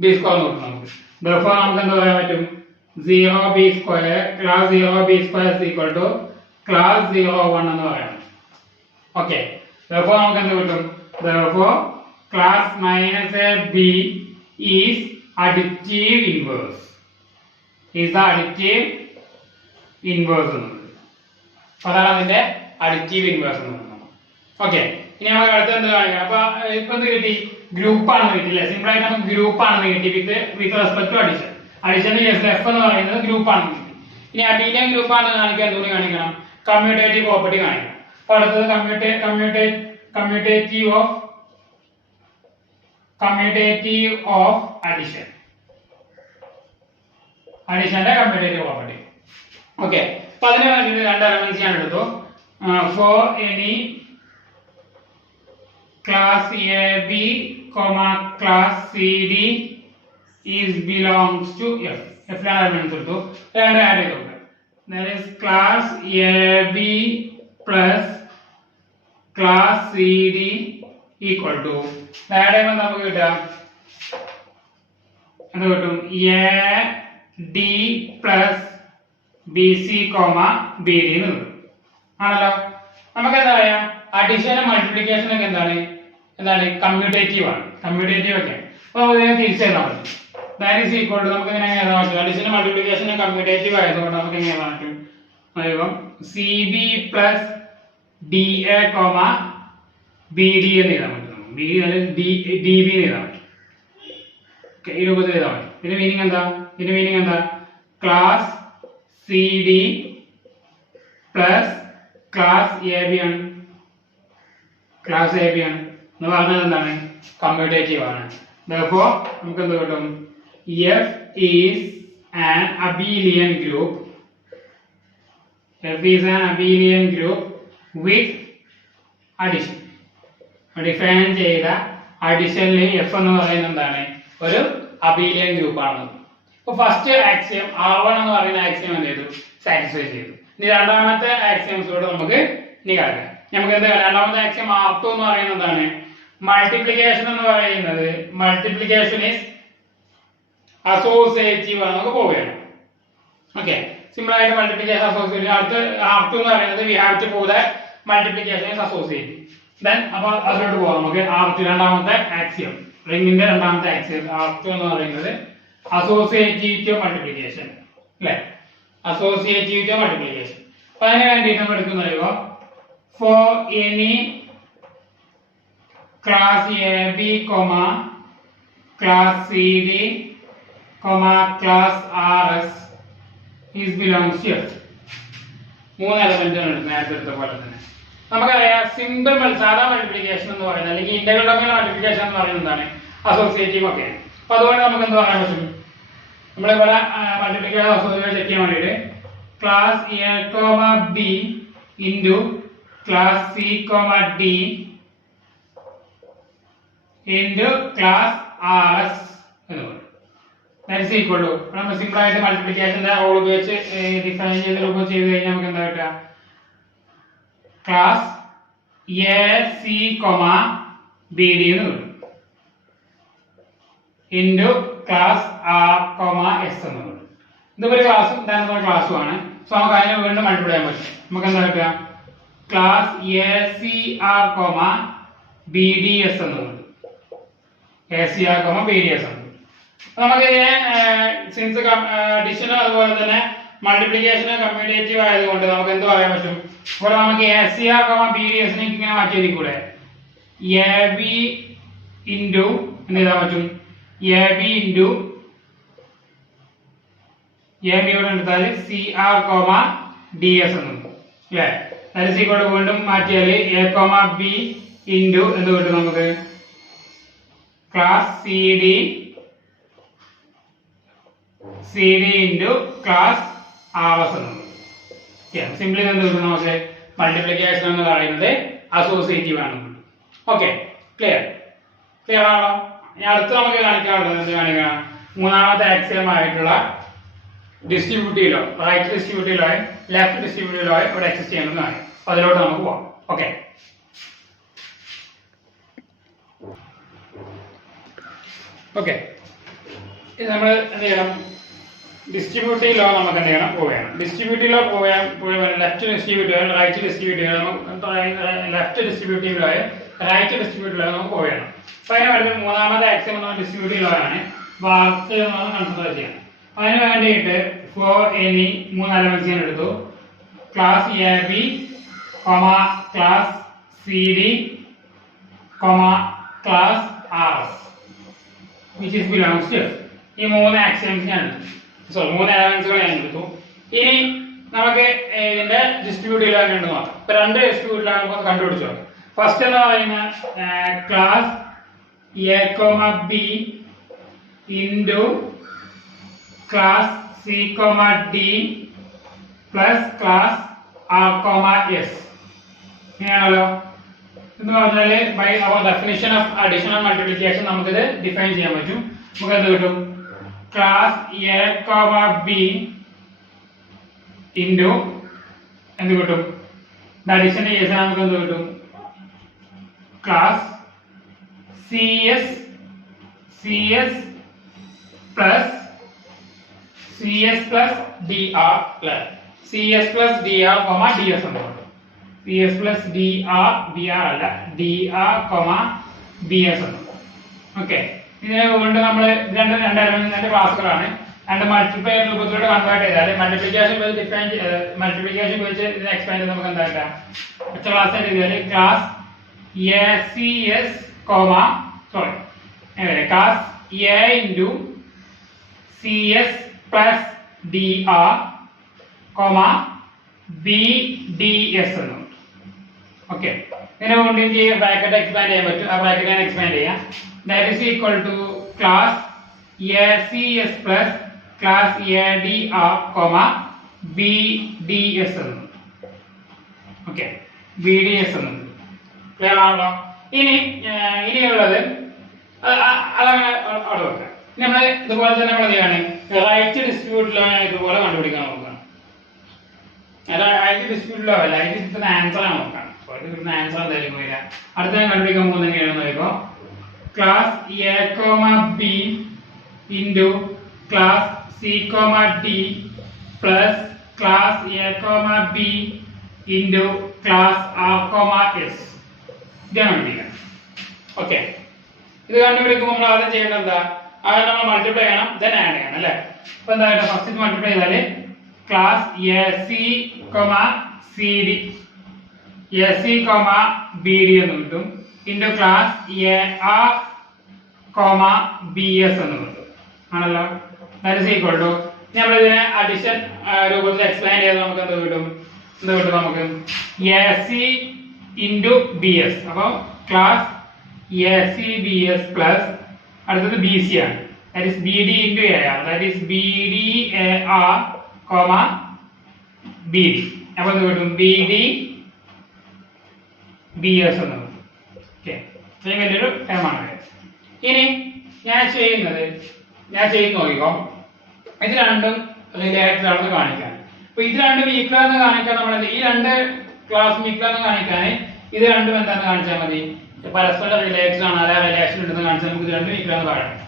B square എന്ന് കിട്ടും നമുക്ക്. Therefore നമുക്ക് എന്ത് പറയാൻ പറ്റും? 0 B square class 0 B square is equal to class 01 എന്ന് പറയാം. ഓക്കെ, therefore നമുക്ക് എന്ത് കിട്ടും? Therefore class minus A B is additive inverse. Is the additive inverse എന്ന് പറയുന്നത്. അതാണ് അതിന്റെ additive inverse എന്ന് പറയുന്നത്. ഓക്കെ, ഇനി നമുക്ക് അടുത്ത എന്ത് കാണിക്കാം? അപ്പൊ ഇപ്പൊ എന്ത് കിട്ടി? ഗ്രൂപ്പ് ആണെന്ന് കിട്ടില്ലേ. സിമ്പിൾ ആയിട്ട് നമുക്ക് ഗ്രൂപ്പ് ആണെന്ന് കിട്ടി വിത്ത് റെസ്പെക്ട് ടു അഡിഷൻ. അഡിഷന്റെ കേസിൽ F എന്ന് പറയുന്നത് ഗ്രൂപ്പ് ആണെന്ന് കിട്ടി. ഇനി അഡിഷൻ ഗ്രൂപ്പ് ആണെന്ന് കാണിക്കാൻ എന്തുകൂടി കാണിക്കണം? കമ്മ്യൂട്ടേറ്റീവ് പ്രോപ്പർട്ടി കാണിക്കണം. അപ്പൊ അടുത്തത് കമ്മ്യൂട്ടേറ്റീവ് ഓഫ് അഡിഷൻ. അഡിഷന്റെ കമ്മ്യൂട്ടേറ്റീവ് പ്രോപ്പർട്ടി. ഓക്കെ, അപ്പൊ അതിന് വേണ്ടിയിട്ട് രണ്ട് എലമെന്റ്സ് ഞാൻ എടുത്തു. For any class AB, class CD is belongs to F. F elements എടുത്തു. രണ്ട് ആഡ് ചെയ്തു. That is class AB plus class CD equal to add ചെയ്യുമ്പോൾ നമുക്ക് കിട്ടാം എന്ത് കിട്ടും? AD plus BC, BD എന്ന് കിട്ടും ആണല്ലോ. നമുക്ക് എന്താ പറയാ? അഡിഷനും മൾട്ടിപ്ലിക്കേഷനും ഒക്കെ എന്താണ്? എന്താണ് കമ്മ്യൂട്ടേറ്റീവ് ആണ്. കമ്മ്യൂട്ടേറ്റീവ് ഒക്കെ അപ്പോൾ ഇതിനെ തിരിച്ചെഴുതാൻ പറ്റും. ദാറ്റ് ഈസ് ഈക്വൽ ടു നമുക്ക് ഇങ്ങനെ എഴുതാൻ പറ്റും. അഡിഷൻ മൾട്ടിപ്ലിക്കേഷൻ കമ്മ്യൂട്ടേറ്റീവ് ആയതുകൊണ്ട് നമുക്ക് ഇങ്ങനെ എഴുതാൻ പറ്റും. C B plus D A comma B D എന്ന് എഴുതാൻ പറ്റും. ബി ഡി ബി എന്ന് എഴുതാൻ പറ്റും. ഈ രൂപത്തിൽ എഴുതാൻ പറ്റും. ഇതിന്റെ മീനിങ് എന്താ class C D plus class A B ആണ്. ക്ലാസ് എ ബി ആണ് എന്ന് പറഞ്ഞാൽ എന്താണ് കമ്മ്യൂട്ടേറ്റീവ് ആണ്. therefore നമുക്ക് എന്ത് കിട്ടും F is an abelian group. F is an abelian group with addition. Define ചെയ്ത അഡിഷനിൽ എഫ് എന്ന് പറയുന്നത് എന്താണ് ഒരു അബീലിയൻ ഗ്രൂപ്പ് ആണ്. അപ്പൊ ഫസ്റ്റ് ആക്സിയം R1 എന്ന് പറയുന്ന ആക്സിയം എന്ത് ചെയ്തു സാറ്റിസ്ഫൈ ചെയ്തു. ഇനി രണ്ടാമത്തെ ആക്സിയംസോട് നമുക്ക് ഇനി കാണാം. നമുക്ക് എന്താ രണ്ടാമത്തെ ആക്സിയം R2 എന്ന് പറയുന്നത് എന്താണ് മൾട്ടിപ്ലിക്കേഷൻ എന്ന് പറയുന്നത് മൾട്ടിപ്ലിക്കേഷൻ ഈസ് അസോസിയേറ്റീവ് ആണ്. നമുക്ക് പോവുകയാണ്. ഓക്കെ സിമ്പിൾ ആയിട്ട് മൾട്ടിപ്ലിക്കേഷൻ അസോസിയേറ്റീവ്. അടുത്ത് R2 എന്ന് പറയുന്നത് we have to prove that multiplication is associative. Then അപ്പോൾ അതിലോട്ട് പോകാം. നമുക്ക് R2 രണ്ടാമത്തെ ആക്സിയം റിംഗിന്റെ രണ്ടാമത്തെ ആക്സിയം R2 എന്ന് പറയുന്നത് അസോസിയേറ്റീവ് ടു മൾട്ടിപ്ലിക്കേഷൻ അല്ലേ അസോസിയേറ്റീവ് ടു മൾട്ടിപ്ലിക്കേഷൻ. അപ്പൊ അതിന് വേണ്ടിയിട്ട് നമ്മൾ എടുക്കുന്നത് for any class A B class C D class R s is belongs to f. മൂന്ന് എലമെന്റ് നേരത്തെ എടുത്ത പോലെ തന്നെ നമുക്കറിയാം സിമ്പിൾ സാധാ മൾട്ടിപ്ലിക്കേഷൻ എന്ന് പറയുന്നത് അല്ലെങ്കിൽ ഇന്റഗ്രൽ ഡൊമെയ്ൻ മൾട്ടിപ്ലിക്കേഷൻ എന്ന് പറയുന്നത് എന്താണ് അസോസിയേറ്റീവ് ഒക്കെയാണ്. അപ്പൊ അതുകൊണ്ട് നമുക്ക് എന്ത് പറയാൻ പറ്റും നമ്മളിവിടെ മൾട്ടിപ്ലിക്കേഷൻ അസോസിയേറ്റ് ചെക്ക് ചെയ്യാൻ വേണ്ടിയിട്ട് class A comma B into class C comma D into class R S എന്ന് പറയും. ദാറ്റ് ഈസ് ഈക്വൽ ടു നമ്മൾ സിമ്പിൾ ആയിട്ട് മൾട്ടിപ്ലിക്കേഷന്റെ റോൾ ഉപയോഗിച്ച് ഡിഫൈൻ ചെയ്ത് രൂപം ചെയ്ത് കഴിഞ്ഞാൽ നമുക്ക് എന്താ കിട്ടുക class A C comma B D എന്ന് കിട്ടും into class R comma S എന്ന് കിട്ടും. ഇതൊരു ക്ലാസ്സും രണ്ടാമത്തെ ക്ലാസ്സും ആണ്. സോ നമുക്ക് അതിനെ വീണ്ടും മൾട്ടിപ്ലൈ ചെയ്യാൻ പറ്റും. നമുക്ക് എന്താ കിട്ടുക class A C R comma B D S എന്ന് കിട്ടും. A C R comma B D S എന്ന് കിട്ടും. നമുക്ക് സിൻസ് അഡിഷനും അതുപോലെ തന്നെ മൾട്ടിപ്ലിക്കേഷനും കമ്മ്യൂട്ടേറ്റീവ് ആയതുകൊണ്ട് നമുക്ക് എന്ത് പറയാൻ പറ്റും ഇവിടെ നമുക്ക് A C R comma B D എസിനെ ഇങ്ങനെ മാറ്റി എഴുതിക്കൂടെ എ ബി ഇൻറ്റു എന്ത് ചെയ്താൽ പറ്റും A B into A B ഇവിടെ എടുത്താൽ C R comma D S എന്ന് കിട്ടും അല്ലേ. ദാറ്റ് ഈക്വൽ ടു വീണ്ടും മാറ്റിയാൽ എ കോമ ബി ഇൻറ്റു എന്ത് കിട്ടും നമുക്ക് class C D into class R S എന്ന് കിട്ടും. സിംപ്ലി എന്ത് കിട്ടും നമുക്ക് മൾട്ടിപ്ലിക്കേഷൻ എന്ന് പറയുന്നത് അസോസിയേറ്റീവ് ആണ്. ഓക്കെ ക്ലിയർ ആണോ? ഇനി അടുത്ത് നമുക്ക് കാണിക്കാനുള്ളത് എന്ത് കാണിക്കാം മൂന്നാമത്തെ ആക്സിയം ആയിട്ടുള്ള distributive law right distributive law left distributive law ഇവിടെ എക്സിസ്റ്റ് ചെയ്യുന്നത് കാണിക്കാം. അപ്പൊ അതിലോട്ട് നമുക്ക് പോവാം. ഓക്കെ ഇത് നമ്മൾ എന്ത് ചെയ്യണം ഡിസ്ട്രിബ്യൂട്ടീവ് ലോ നമുക്ക് എന്ത് ചെയ്യണം പോവുകയാണ്. Distributive law left distributive right distributive left distributive law right distributive law നമുക്ക് പോവുകയാണ്. അപ്പൊ അതിന് വേണ്ടി മൂന്നാമത്തെ ആക്സിയം എന്ന ഡിസ്ട്രിബ്യൂട്ടീവ് ലോ ആണ് വാർത്ത കൺസിഡർ ചെയ്യണം. അതിന് വേണ്ടിയിട്ട് ഫോർ എനി മൂന്ന് എലമെന്റ്സ് ഞാൻ എടുത്തു class A B class C D class R S which is belongs to ഈ മൂന്ന് ആക്സിയംസ് ഞാൻ മൂന്ന് എലമെന്റ്സുകൾ ഞാൻ എടുത്തു. ഇനി നമുക്ക് ഇതിന്റെ ഡിസ്ട്രിബ്യൂട്ടീവ് ലോ എങ്ങനെ നോക്കാം. ഇപ്പൊ രണ്ട് ഡിസ്ട്രിബ്യൂട്ടീവ് ലോ നമുക്ക് കണ്ടുപിടിച്ചു. ഫസ്റ്റ് എന്ന് പറയുന്ന class A comma B into class C comma D plus class R comma S ഇങ്ങനെയാണല്ലോ. എന്ന് പറഞ്ഞാല് by our definition of addition and multiplication നമുക്കിത് ഡിഫൈൻ ചെയ്യാൻ പറ്റും. നമുക്ക് എന്ത് കിട്ടും class A comma B into എന്ത് കിട്ടും അഡിഷന്റെ കേസിൽ നമുക്ക് എന്ത് കിട്ടും class C S plus D R C S plus D R comma D S എന്ന് കിട്ടും. C S plus D R അല്ല D R comma B S എന്നും. ഓക്കെ, ഇതിനെ കൊണ്ട് നമ്മൾ രണ്ട് ക്ലാസ്സുകളാണ്. രണ്ട് മൾട്ടിപ്ലൈ രൂപത്തിലൂടെ കൺവേർട്ട് ചെയ്താൽ മൾട്ടിപ്ലിക്കേഷൻ മൾട്ടിപ്ലിക്കേഷൻ ഉപയോഗിച്ച് ഇതിനെ എക്സ്പാൻഡ് ചെയ്ത് നമുക്ക് എന്താക്കാം ഒറ്റ ക്ലാസ് എഴുതിയാൽ class A C S class A into C S plus D R B D S എന്നും. ഓക്കെ, ഇതിനെ കൊണ്ട് എനിക്ക് ബ്രാക്കറ്റ് എക്സ്പാൻഡ് ചെയ്യാൻ പറ്റും. ആ ബ്രാക്കറ്റ് ഞാൻ എക്സ്പാൻഡ് ചെയ്യാം. That is equal to class A C S plus class A D R B D S എന്നും. ഓക്കെ, ബി ഡി എസ് എന്നും ക്ലിയർ ആണല്ലോ. ഇനിയുള്ളത് അതങ്ങനെ അവിടെ വെക്കാം. നമ്മൾ ഇതുപോലെ തന്നെ നമ്മൾ എന്താണ് റൈറ്റ് ഡിസ്ട്രിബ്യൂട്ടിലാണ് ഇതുപോലെ കണ്ടുപിടിക്കാൻ നോക്കണം. റൈറ്റ് ഡിസ്ട്രിബ്യൂട്ടിലോ അല്ല, ഇത് കിട്ടുന്ന ആൻസർ ആണ് നോക്കണം. കിട്ടുന്ന ആൻസർ എന്തായാലും വരിക. അടുത്ത ഞാൻ കണ്ടുപിടിക്കാൻ പോകുന്നത് എങ്ങനെയാണെന്ന് പറയുമ്പോൾ class A B into class C D plus class A B into class R S. ഇതാണ് കണ്ടുപിടിക്കുക. ഓക്കെ, ഇത് കണ്ടുപിടിക്കുമ്പോൾ നമ്മൾ ആദ്യം ചെയ്യേണ്ടത് എന്താ? ആദ്യം നമ്മൾ മൾട്ടിപ്ലൈ ചെയ്യണം, ദെൻ ആഡ് ചെയ്യണം അല്ലേ. അപ്പൊ എന്താ ഫസ്റ്റ് മൾട്ടിപ്ലൈ ചെയ്താല് class A C C D A C B D എന്ന് കിട്ടും into class A R B S എന്ന് കിട്ടും ആണല്ലോ. ദാറ്റ് ഈസ് ഈക്വൽ ടു നമ്മൾ ഇതിനെ അഡിഷൻ രൂപത്തിൽ എക്സ്പ്ലെയിൻ ചെയ്ത് നമുക്ക് എന്ത് കിട്ടും നമുക്ക് A C into B S. അപ്പോൾ class A C B S plus അടുത്തത് ബി സി ആണ്. That is B D into A R. That is B D A R B D. അപ്പോൾ എന്ത് കിട്ടും? ബി ഡി ബി എസ് എന്ന് കിട്ടും. Okay, ഇത്രയും വലിയൊരു ടേമാണ്. ഇനി ഞാൻ ചെയ്യുന്ന നോക്കിക്കോ, ഇത് രണ്ടും റിലേറ്റഡ് ആണെന്ന് കാണിക്കാൻ. അപ്പൊ ഇത് രണ്ടും ഈക്വൽ എന്ന് കാണിക്കാൻ നമ്മൾ ഈ രണ്ട് ക്ലാസ് ഈക്വൽ എന്ന് കാണിക്കാൻ ഇത് രണ്ടും എന്താണെന്ന് കാണിച്ചാൽ മതി. പരസ്പരം റിലേറ്റഡ് ആണ്, അല്ല റിലേഷൻ ഉണ്ടെന്ന് കാണിച്ചാൽ നമുക്ക് ഇത് രണ്ടും ഈക്വൽ എന്ന് പറയണം.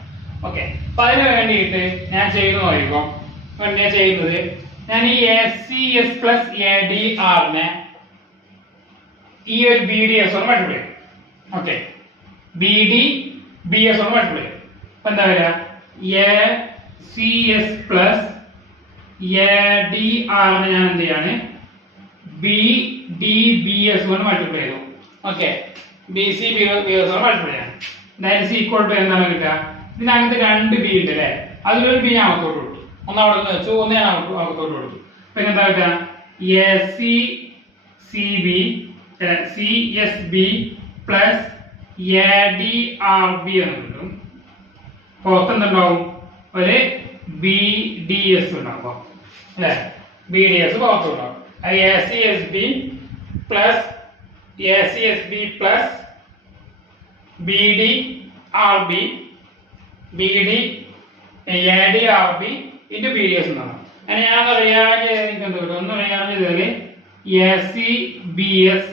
ഓക്കെ, അപ്പൊ അതിന് വേണ്ടിയിട്ട് ഞാൻ ചെയ്യുന്നത് ഞാൻ ഈ A C S plus A D ആറിനെ ഈ ഒരു ബി ഡി എസ് ഒന്ന് മൾട്ടിപ്ലൈ ചെയ്യും. Okay, B D B S ഒന്ന് മൾട്ടിപ്ലൈ ചെയ്യും. അപ്പൊ എന്താ വരിക? A C S plus A D ആറിനെ ഞാൻ എന്ത് ചെയ്യാണ്? ബി ഡി ബി എസ് കൊണ്ട് മൾട്ടിപ്ലൈ ചെയ്തു. Okay, B C B S കൊണ്ട് മൾട്ടിപ്ലൈ ചെയ്യണം. ദാറ്റ് ഈസ് ഈക്വൽ ടു എന്താണ് കിട്ടുക? ഇതിനകത്ത് രണ്ട് ബി ഉണ്ട് അല്ലേ, അതിലൊരു ബി ഞാൻ അകത്തോട്ട് കൊടുത്തു, ഒന്ന് അവിടെ നിന്ന് വെച്ചു, ഒന്ന് ഞാൻ അകത്തോട്ട് കൊടുത്തു. പിന്നെ എന്താ കിട്ടുക? A C C B C S B plus A D R B എന്ന് കിട്ടും. പുറത്ത് എന്തുണ്ടാവും? ഒരു ബി ഡി എസ് ഉണ്ടാവും അല്ലെ, ബി ഡി എസ് പുറത്തുണ്ടാവും. A C S B plus B D R B B D A D R B into B D S എന്നാണ്. അങ്ങനെ ഞാൻ റിയാർജ് ചെയ്ത് എനിക്ക് എന്ത് കിട്ടും? ഒന്ന് റിയാർജ് ചെയ്താല് A C B S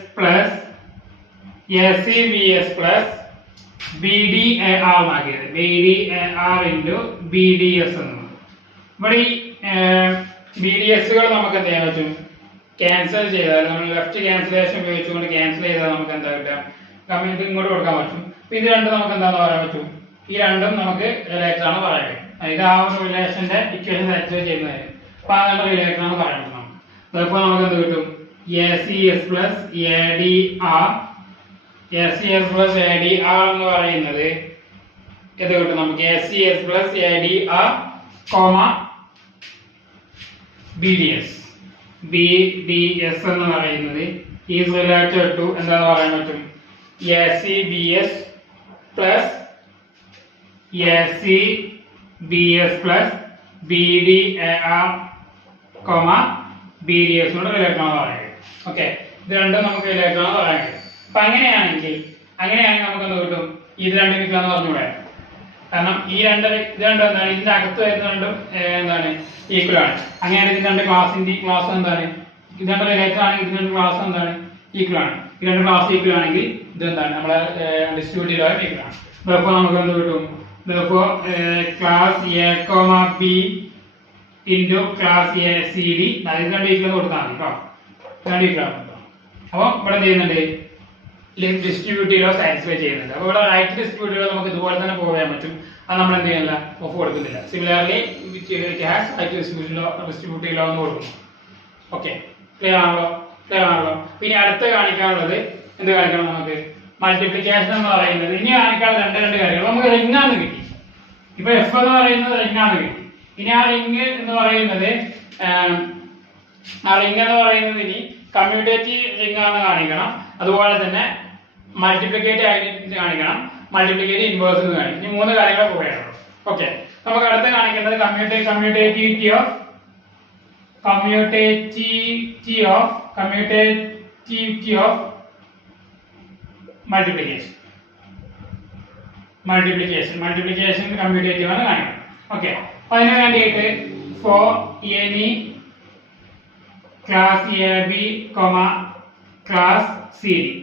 plus B D A R ആക്കിയത് B D A R into B D S എന്ന്. ഇവിടെ ഈ ബി ഡി എസുകൾ നമുക്ക് എന്ത് ചെയ്യാൻ പറ്റും? ക്യാൻസൽ ചെയ്താൽ നമ്മൾ ലെഫ്റ്റ് ക്യാൻസലേഷൻ ഉപയോഗിച്ചുകൊണ്ട് ക്യാൻസൽ ചെയ്താൽ നമുക്ക് എന്താ കിട്ടുക? കമ്മിറ്റ് ഇങ്ങോട്ട് കൊടുക്കാൻ പറ്റും. അപ്പൊ ഇത് രണ്ടും നമുക്ക് എന്താന്ന് പറയാൻ പറ്റും? ഈ രണ്ടും നമുക്ക് റിലേറ്റഡ് ആണ് പറയുന്നത്. ഇത് ആ ഒരു റിലേഷന്റെ ഇക്വേഷൻ സാറ്റിസ്ഫൈ ചെയ്യുന്നതിന് അപ്പൊ ആ റിലേറ്റഡ് ആണ് പറയാൻ പറ്റും. അപ്പോൾ നമുക്ക് എന്ത് കിട്ടും? A C S plus A D R എന്ന് പറയുന്നത് ഇത് കിട്ടും നമുക്ക്. A C S plus A D R B D S. B D S എന്ന് പറയുന്നത് ഈസ് റിലേറ്റഡ് ടു എന്താന്ന് പറയാൻ പറ്റും? A C B S plus A C B S plus B D A R B D S കൊണ്ട് related ആണ് പറയുന്നത്. Okay, ഇത് രണ്ടും നമുക്ക് റിലേറ്റഡ് ആണ് പറയുന്നത്. അപ്പൊ അങ്ങനെയാണെങ്കിൽ നമുക്ക് എന്ത് കിട്ടും? ഇത് രണ്ടും ഈക്വൽ എന്ന് പറഞ്ഞുകൂടെ? കാരണം ഇത് രണ്ടും എന്താണ്? ഇതിന്റെ അകത്ത് വരുന്ന രണ്ടും എന്താണ്? ഈക്വൽ ആണ്. അങ്ങനെയാണ് ഇതിന്റെ രണ്ട് ക്ലാസ് എന്താണ്? ഇത് രണ്ട് റിലേറ്റഡ് ആണെങ്കിൽ ഇതിന്റെ രണ്ട് ക്ലാസ് എന്താണ്? ഈക്വൽ ആണ്. ഈ രണ്ട് ക്ലാസ് ഈക്വൽ ആണെങ്കിൽ ഇത് എന്താണ്? നമ്മളെ ഡിസ്ട്രിബ്യൂട്ടീവ് ഈക്വൽ ആണ്. അപ്പോൾ നമുക്ക് എന്ത് കിട്ടും? Class A B into class A C D ഇത് രണ്ട് ഈക്വൽ കൊടുത്താൽ മതി കേട്ടോ. രണ്ട് ഈക്വൽ ആണ്. അപ്പോൾ ഇവിടെ എന്ത് ചെയ്യുന്നുണ്ട്? ഡിസ്ട്രിബ്യൂട്ടീവോ സാറ്റിസ്ഫൈ ചെയ്യുന്നുണ്ട്. അപ്പോൾ ഇവിടെ റൈറ്റ് ഡിസ്ട്രിബ്യൂട്ടീവോ നമുക്ക് ഇതുപോലെ തന്നെ പോകാൻ പറ്റും. അത് നമ്മൾ എന്ത് ചെയ്യുന്നില്ല, ഓഫ് കൊടുക്കുന്നില്ല. സിമിലർലി ഇറ്റ് ഹാസ് റൈറ്റ് ഡിസ്ട്രിബ്യൂട്ടീവോ എന്ന് കൊടുക്കുന്നു. ഓക്കെ, ക്ലിയർ ആണല്ലോ? ക്ലിയർ ആണല്ലോ? പിന്നെ അടുത്ത് കാണിക്കാനുള്ളത് എന്ത് കാണിക്കണം നമുക്ക്? മൾട്ടിപ്ലിക്കേഷൻ എന്ന് പറയുന്നത്. ഇനി കാണിക്കാനുള്ള രണ്ട് കാര്യങ്ങൾ. നമുക്ക് റിംഗ് ആണ് കിട്ടി. ഇപ്പൊ എഫ് എന്ന് പറയുന്നത് റിംഗ് ആണ് കിട്ടി. ഇനി ആ റിംഗ് എന്ന് പറയുന്നത് ഇനി കമ്മ്യൂട്ടേറ്റീവ് റിംഗ് ആണ് കാണിക്കണം. അതുപോലെ തന്നെ മൾട്ടിപ്ലിക്കേറ്റീവ് ഐഡന്റിറ്റി കാണിക്കണം, മൾട്ടിപ്ലിക്കേറ്റീവ് ഇൻവേഴ്സ് കാണിക്കണം. ഈ മൂന്ന് കാര്യങ്ങൾ പോയാണല്ലോ. ഓക്കെ, നമുക്ക് അടുത്ത് കാണിക്കേണ്ടത് കമ്മ്യൂട്ടേറ്റിവിറ്റി ഓഫ് മൾട്ടിപ്ലിക്കേഷൻ കമ്മ്യൂട്ടേറ്റീവ് ആണ് കാണിക്കണം. ഓക്കെ, അപ്പൊ അതിന് വേണ്ടിയിട്ട് four any class A B class C D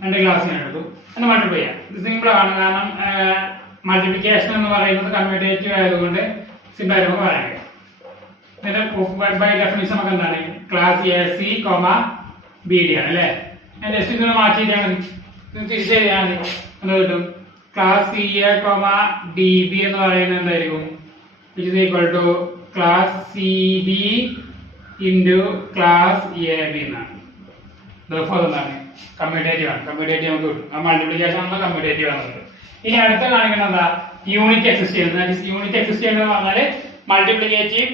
രണ്ട് ക്ലാസ് ഞാൻ എടുത്തു, എന്ന് മൾട്ടിപ്ലൈ ചെയ്യാം. ഇത് സിമ്പിൾ ആണ്, കാരണം മൾട്ടിപ്ലിക്കേഷൻ എന്ന് പറയുന്നത് കമ്മ്യൂട്ടേറ്റീവ് ആയതുകൊണ്ട് സിമ്പിൾ ആയിട്ട് നമുക്ക് പറയാൻ കഴിയും. ഇതിന്റെ ബൈ ഡെഫിനിഷൻ നമുക്ക് എന്താണ്? Class A C B D ആണ് അല്ലേ? ഞാൻ ജസ്റ്റ് ഇങ്ങനെ മാറ്റിയിട്ടാൽ മതി, തിരിച്ചു ചെയ്യാൻ മതി. എന്ത് കിട്ടും? Class C A D B എന്ന് പറയുന്നത് എന്തായിരിക്കും? Which is equal to class C B into class A B എന്നാണ്. എന്താണ്? കമ്മ്യൂട്ടേറ്റീവ് ആണ്. കമ്മ്യൂട്ടേറ്റീവ് നമുക്ക് കിട്ടും. ആ മൾട്ടിപ്ലിക്കേഷൻ ആണ് കമ്മ്യൂട്ടേറ്റീവ് ആണ്. ഇനി അടുത്ത കാണിക്കുന്നത് എന്താ? യൂണിറ്റ് എക്സിസ്റ്റ് ചെയ്യുന്നത്. യൂണിറ്റ് എക്സിസ്റ്റ് ചെയ്യുന്നത് പറഞ്ഞാൽ മൾട്ടിപ്ലിക്കേറ്റീവ്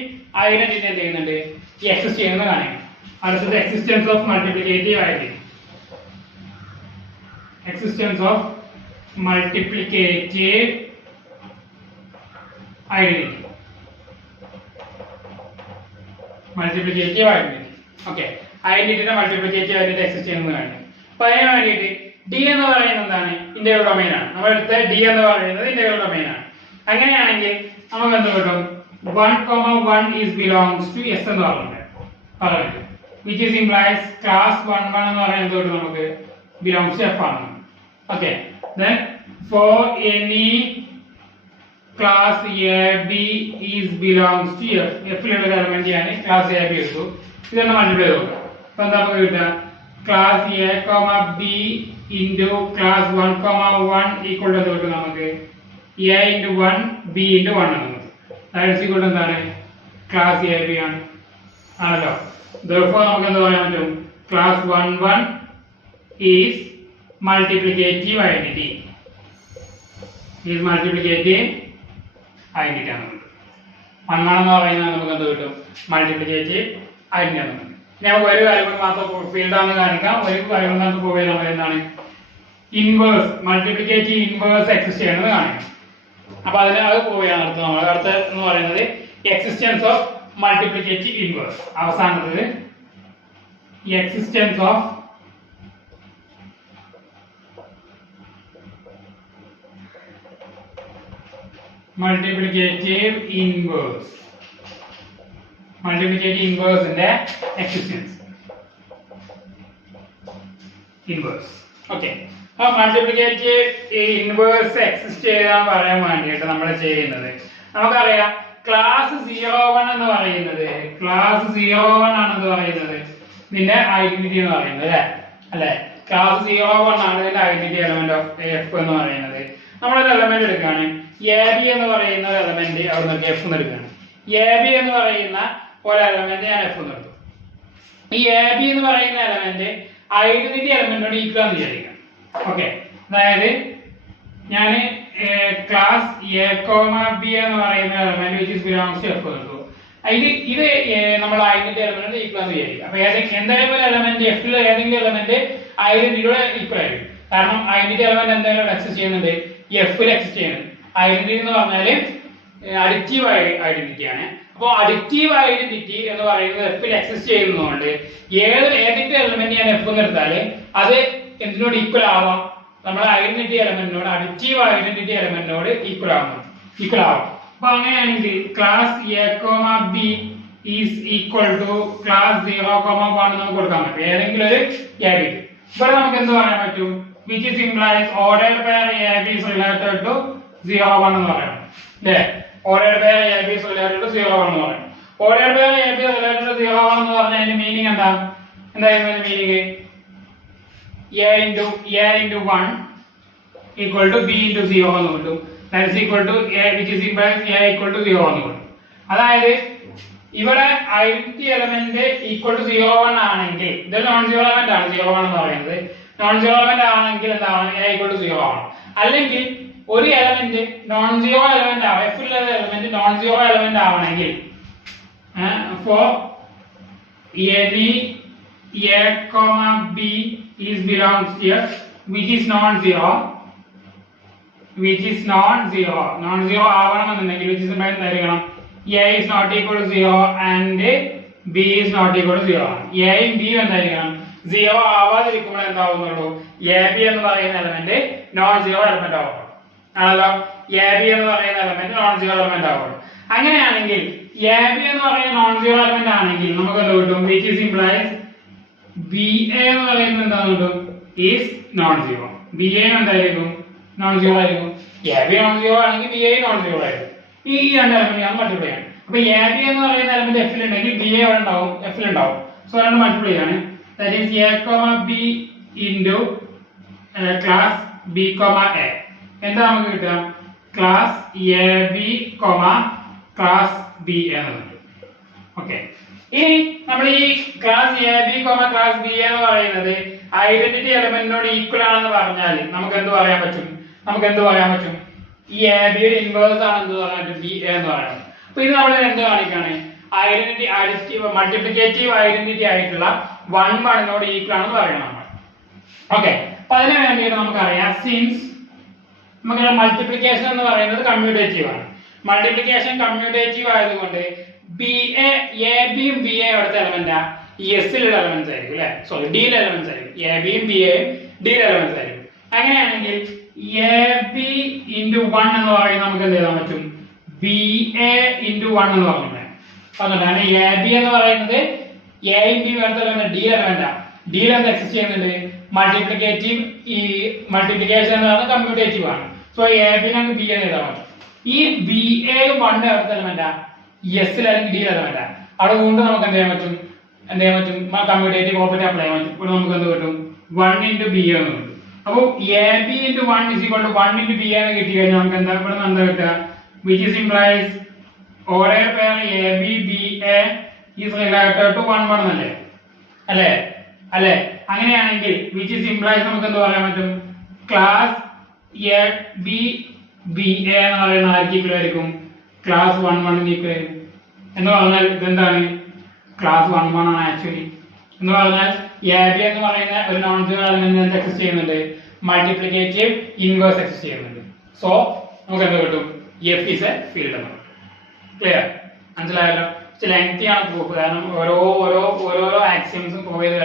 ഐഡന്റിറ്റി എന്ത് ചെയ്യുന്നുണ്ട്? ഈ എക്സിസ്റ്റ് ചെയ്യുന്നത് കാണിക്കണം. അടുത്തത് existence of multiplicative identity. Existence of multiplicative identity. Multiplicative identity. Okay, ഐഡന്റിറ്റിയുടെ മൾട്ടിപ്ലിക്കേറ്റീവ് ഐഡന്റിറ്റി എക്സിസ്റ്റ് ചെയ്യുന്നത് കാണിക്കും. അപ്പൊ അതിന് വേണ്ടിയിട്ട് ഡി എന്ന് പറയുന്നത് എന്താണ്? ഇന്റഗ്രൽ ഡൊമൈൻ ആണ്. നമ്മൾ എടുത്ത ഡി എന്ന് പറയുന്നത് ഇന്റഗ്രൽ ഡൊമൈൻ ആണ്. അങ്ങനെയാണെങ്കിൽ നമുക്ക് എന്ത് കിട്ടും? 1,1 is belongs to S എന്ന് പറഞ്ഞിട്ട് which is implies class 1,1 എന്ന് പറയുന്നത് തൊട്ട് നമുക്ക് belongs to F ആണ്. Okay, then for any class AB is belongs to F. F ലുള്ള എലമെന്റ് ആണ് ക്ലാസ് AB എടുത്തു. ഇതൊന്ന് മൾട്ടിപ്ലൈ ചെയ്ത് നോക്കാം. അപ്പൊ എന്താ നമുക്ക് കിട്ടുക? Class A, B into class 1,1 equal to തൊട്ട് നമുക്ക് A into 1 B into 1 ആണ്. കൊണ്ട് എന്താണ്? ക്ലാസ് എ ബി ആണ് ആണല്ലോ. therefore നമുക്ക് എന്താ പറയാൻ പറ്റും? Class 1,1 is multiplicative identity. Multiplicative identity ആണ്. 1,1 എന്ന് പറയുന്നത് നമുക്ക് എന്ത് കിട്ടും? മൾട്ടിപ്ലിക്കേറ്റീവ് ഐഡന്റിറ്റി ആണ്. നമുക്ക് ഒരു കാര്യം കൊണ്ട് മാത്രം ഫീൽഡ് ആണെന്ന് കാണിക്കാം. ഒരു കാര്യം കൊണ്ട് നമുക്ക് പോയി നമ്മൾ എന്താണ്? ഇൻവേഴ്സ് മൾട്ടിപ്ലിക്കേറ്റീവ് ഇൻവേഴ്സ് എക്സിസ്റ്റ് ചെയ്യുന്നത് കാണിക്കാം. അപ്പൊ അതിന് അത് പോവുകയാണ് അടുത്ത്. നമ്മൾ അടുത്ത എന്ന് പറയുന്നത് എക്സിസ്റ്റൻസ് ഓഫ് മൾട്ടിപ്ലിക്കേറ്റീവ് ഇൻവേഴ്സ്. അവസാനത്തത് existence of multiplicative inverse. Multiplicative ഇൻവേഴ്സിന്റെ എക്സിസ്റ്റൻസ് ഇൻവേഴ്സ്. ഓക്കെ, ആ മൾട്ടിപ്ലിക്കേറ്റീവ് ഇൻവേഴ്സ് എക്സിസ്റ്റ് ചെയ്യാൻ പറയാൻ വേണ്ടിയിട്ട് നമ്മൾ ചെയ്യുന്നത് നമുക്കറിയാം. ക്ലാസ് 0,1 എന്ന് പറയുന്നത് ക്ലാസ് 0,1 ആണെന്ന് പറയുന്നത് ഇതിന്റെ ഐഡന്റിറ്റി എന്ന് പറയുന്നത് അല്ലെ? ക്ലാസ് 0,1 ആണ് ഇതിന്റെ ഐഡന്റിറ്റി എലമെന്റ് ഓഫ് എഫ് എന്ന് പറയുന്നത്. നമ്മളൊരു എലമെന്റ് എടുക്കുകയാണ്, എ ബി എന്ന് പറയുന്ന എലമെന്റ് അവിടെ നിന്ന് എഫ് എന്ന് എടുക്കുകയാണ്. എ ബി എന്ന് പറയുന്ന ഒരു എലമെന്റ് ഞാൻ എഫ് എന്ന് എടുത്തു. ഈ എ ബി എന്ന് പറയുന്ന എലമെന്റ് ഐഡന്റിറ്റി എലമെന്റിനോട് ഈക്വൽ ആണെന്ന് വിചാരിക്കാം. ഓക്കെ, അതായത് ഞാൻ ക്ലാസ് എ ബി എന്ന് പറയുന്ന element which is belongs to F എടുത്തു. ഇത് നമ്മൾ ഐഡന്റിറ്റി എലമെന്റ് ഈക്വൽ ആണെന്ന് വിചാരിക്കാം. അപ്പൊ എന്തായാലും ഒരു എലമെന്റ് എഫിലെ ഏതെങ്കിലും എലമെന്റ് ഐഡന്റിറ്റിയോട് ഈക്വൽ ആയിരിക്കും. കാരണം ഐഡന്റിറ്റി എലമെന്റ് എന്തായാലും എക്സിസ്റ്റ് ചെയ്യുന്നുണ്ട്, എഫിൽ എക്സിസ്റ്റ് ചെയ്യുന്നുണ്ട്. ഐഡന്റിറ്റി എന്ന് പറഞ്ഞാല് അഡിറ്റീവ് ഐഡന്റിറ്റി ആണ്. അപ്പോൾ അഡിറ്റീവ് ഐഡന്റിറ്റി എന്ന് പറയുന്നത് എഫിൽ എക്സിസ്റ്റ് ചെയ്യുന്നതുകൊണ്ട് ഏതൊക്കെ എലമെന്റ് ഞാൻ എഫ് എന്ന് എടുത്താൽ അത് എന്തിനോട് ഈക്വൽ ആവാം? നമ്മുടെ ഐഡന്റിറ്റി എലമെന്റിനോട്, അഡിറ്റീവ് ഐഡന്റിറ്റി എലമെന്റിനോട് ഈക്വൽ ആവും. അപ്പൊ അങ്ങനെയാണെങ്കിൽ class A B is equal to class 0,1 നമുക്ക് കൊടുക്കാൻ പറ്റും. ഏതെങ്കിലും ഒരു എ ബി. ഇവിടെ നമുക്ക് എന്ത് പറയാൻ പറ്റും? which is implies ordered pair AB is related to 0,1 എന്ന് പറയാം അല്ലേ? ordered pair AB is related to 0,1 എന്ന് പറയാം. ordered pair AB is related to 0,1 എന്ന് പറഞ്ഞാൽ അതിന്റെ മീനിങ് എന്തായിരുന്നു? Meaning a into 1 equal to b into 0 എന്ന് കിട്ടും. That is equal to a, which is implies a equal to 0 എന്ന് കിട്ടും. അതായത് ഇവിടെ ഐഡന്റിറ്റി എലമെന്റ് ഈക്വൽ ടു 0 ആണെങ്കിൽ ഇത് നോൺ സീറോ എലമെന്റ് ആണ് 0 എന്ന് പറയുന്നത്. നോൺ സീറോ എലമെന്റ് ആണെങ്കിൽ എന്താണ് a equal to 0 ആണ്. അല്ലെങ്കിൽ ഒരു എലമെന്റ് നോൺ സീറോ എലമെന്റ് ആവും, f ഉള്ള എലമെന്റ് നോൺ സീറോ എലമെന്റ് ആവണമെങ്കിൽ for any a comma b is belongs here which is non-zero non-zero ആവണമെന്നുണ്ടെങ്കിൽ which is എന്തായിരിക്കണം a is not equal to 0 and b is not equal to 0 ആണ്. a യും b യും എന്തായിരിക്കണം 0 ആവാതിരിക്കുമ്പോൾ എന്താവുന്നുള്ളൂ ab എന്ന് പറയുന്ന element non zero element ആവുള്ളൂ ആണല്ലോ. ab എന്ന് പറയുന്ന എലമെന്റ് നോൺ സീറോ എലമെന്റ് ആവുള്ളൂ. അങ്ങനെയാണെങ്കിൽ ab എന്ന് പറയുന്ന നോൺ സീറോ എലമെന്റ് ആണെങ്കിൽ നമുക്ക് എന്ത് കിട്ടും which is implies ba എന്ന് പറയുന്നത് എന്താണ് കിട്ടും is non zero. ba എന്തായിരിക്കും നോൺ സീറോ ആയിരിക്കും. ab നോൺ സീറോ ആണെങ്കിൽ ba നോൺ സീറോ ആയിരിക്കും. ഈ രണ്ട് എലമെന്റ് ആണ് മൾട്ടിപ്ലൈ ആണ്. അപ്പോൾ ab എന്ന് പറയുന്ന എലമെന്റ് f ൽ ഉണ്ടെങ്കിൽ ba അവിടെ ഉണ്ടാവും, f ൽ ഉണ്ടാവും. സോ രണ്ട് മൾട്ടിപ്ലൈ ആണ്. that is a b into class b a. എന്താ നമുക്ക് കിട്ടുക ക്ലാസ് ab ക്ലാസ് b എന്ന് കിട്ടും. ഓക്കേ, ഇനി നമ്മൾ ഈ ക്ലാസ് ab ക്ലാസ് b എന്ന് പറയുന്നത് ഐഡന്റിറ്റി എലമെന്റിനോട് ഈക്വൽ ആണെന്ന് പറഞ്ഞാൽ നമുക്ക് എന്ത് പറയാൻ പറ്റും ഈ ab യുടെ ഇൻവേഴ്സ് ആണ് എന്ത് പറയാൻ പറ്റും b എന്ന് പറയാം. അപ്പോൾ ഇത് നമ്മൾ എന്ത് കാണിക്കാണ് ഐഡന്റിറ്റി മൾട്ടിപ്ലിക്കേറ്റീവ് ഐഡന്റിറ്റി ആയിട്ടുള്ള 1 നോട് ഈക്വൽ ആണെന്ന് പറയണം നമ്മൾ. ഓക്കേ, അപ്പോൾ അതിനു വേണ്ടിയിട്ട് നമുക്കറിയാം സിൻസ് നമുക്ക് മൾട്ടിപ്ലിക്കേഷൻ എന്ന് പറയുന്നത് കമ്മ്യൂട്ടേറ്റീവ് ആണ്. മൾട്ടിപ്ലിക്കേഷൻ കമ്മ്യൂട്ടേറ്റീവ് ആയതുകൊണ്ട് ab യും b യും അവിടുത്തെ എലമെന്റാ s ലുള്ള എലമെന്റ്സ് ആയിരിക്കും അല്ലേ, സോറി d യിലെ എലമെന്റ്സ് ആയിരിക്കും. ab യും b യും d യിലെ എലമെന്റ്സ് ആയിരിക്കും. അങ്ങനെയാണെങ്കിൽ ab into 1 എന്ന് പറയുന്നത് നമുക്ക് എന്ത് ചെയ്യാൻ പറ്റും ba into 1 എന്ന് പറഞ്ഞിട്ടുണ്ട്. അതുകൊണ്ടാണ് ab എന്ന് പറയുന്നത് a യും b യും അവിടുത്തെ എലമെന്റ് d യിലെ എലമെന്റാ. d യിൽ എന്ത് എക്സിസ്റ്റ് ചെയ്യുന്നുണ്ട് മൾട്ടിപ്ലിക്കേറ്റീവ്, ഈ മൾട്ടിപ്ലിക്കേഷൻ എന്ന് പറയുന്നത് കമ്മ്യൂട്ടേറ്റീവ് ആണ്. സോ ab നെ b എന്ന് എഴുതാൻ പറ്റും. ഈ ba യും 1 അവിടുത്തെ എലമെന്റാ s ൽ അല്ലെങ്കിൽ d യിൽ എലമെന്റാ. അവിടെ കൊണ്ട് നമുക്ക് എന്ത് ചെയ്യാൻ പറ്റും കമ്മ്യൂട്ടേറ്റീവ് പ്രോപ്പർട്ടി അപ്ലൈ ചെയ്യാൻ പറ്റും. ഇവിടെ നമുക്ക് എന്ത് കിട്ടും 1 into b എന്ന് കിട്ടും. അപ്പോൾ ab into 1 is equal to 1 into b എന്ന് കിട്ടി കഴിഞ്ഞാൽ നമുക്ക് എന്താ ഇവിടെ എന്താ കിട്ടുക which is implies ഒരേ പേർ ab ba is related to 1 1 അല്ലേ. അങ്ങനെയാണെങ്കിൽ which is implies നമുക്ക് എന്ത് പറയാൻ പറ്റും ക്ലാസ് ab ba എന്ന് പറയുന്ന ആർക്ക് ഈക്വൽ ആയിരിക്കും ക്ലാസ് 1 1 ഈക്വൽ ആയിരിക്കും. എന്ന് പറഞ്ഞാൽ ഇതെന്താണ് ക്ലാസ് 1 1 ആണ് ആക്ച്വലി. എന്ന് പറഞ്ഞാൽ ab എന്ന് പറയുന്ന ഒരു നോൺ സീറോ എലമെന്റ് എക്സിസ്റ്റ് ചെയ്യുന്നുണ്ട്, മൾട്ടിപ്ലിക്കേറ്റീവ് ഇൻവേഴ്സ് എക്സിസ്റ്റ് ചെയ്യുന്നുണ്ട്. സോ നമുക്ക് എന്ത് കിട്ടും f is a field എന്ന്. ക്ലിയർ, മനസ്സിലായല്ലോ. ലെങ്തി ആണ് പ്രൂഫ്, കാരണം ഓരോ ആക്സിയംസും പ്രൂവ് ചെയ്ത്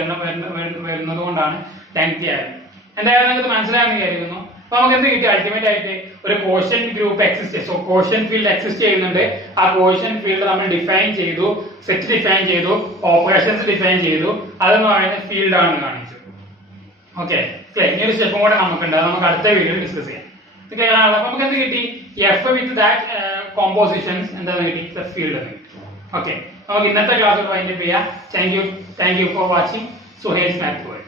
വരുന്നത് കൊണ്ടാണ് ലെങ്തി ആയത്. എന്തായാലും നിങ്ങൾക്ക് മനസ്സിലായെന്ന് വിചാരിക്കുന്നു. അപ്പൊ നമുക്ക് എന്ത് കിട്ടി അൾട്ടിമേറ്റ് ആയിട്ട് ഒരു quotient group exist, so quotient field exist ചെയ്യുന്നുണ്ട്. ആ കോഷ്യൻ ഫീൽഡ് നമ്മൾ ഡിഫൈൻ ചെയ്തു, സെറ്റ് ഡിഫൈൻ ചെയ്തു, ഓപ്പറേഷൻസ് ഡിഫൈൻ ചെയ്തു, അതെന്ന് പറയുന്നത് ഫീൽഡ് ആണെന്ന് കാണിച്ചു. ഓക്കെ, ഇനി ഒരു സ്റ്റെപ്പും കൂടെ നമുക്കുണ്ട്, അത് നമുക്ക് അടുത്ത വീഡിയോയിൽ ഡിസ്കസ് ചെയ്യാം. ക്ലിയർ ആണല്ലോ. അപ്പൊ നമുക്ക് എന്ത് കിട്ടി f വിത്ത് ദാറ്റ് കോമ്പോസിഷൻസ് എന്താന്ന് കിട്ടി ഫീൽഡ് എന്ന് കിട്ടി. ഓക്കെ, നമുക്ക് ഇന്നത്തെ ക്ലാസ് വൈൻഡ് അപ്പ് ചെയ്യാം. Thank you for watching Suhel's maths.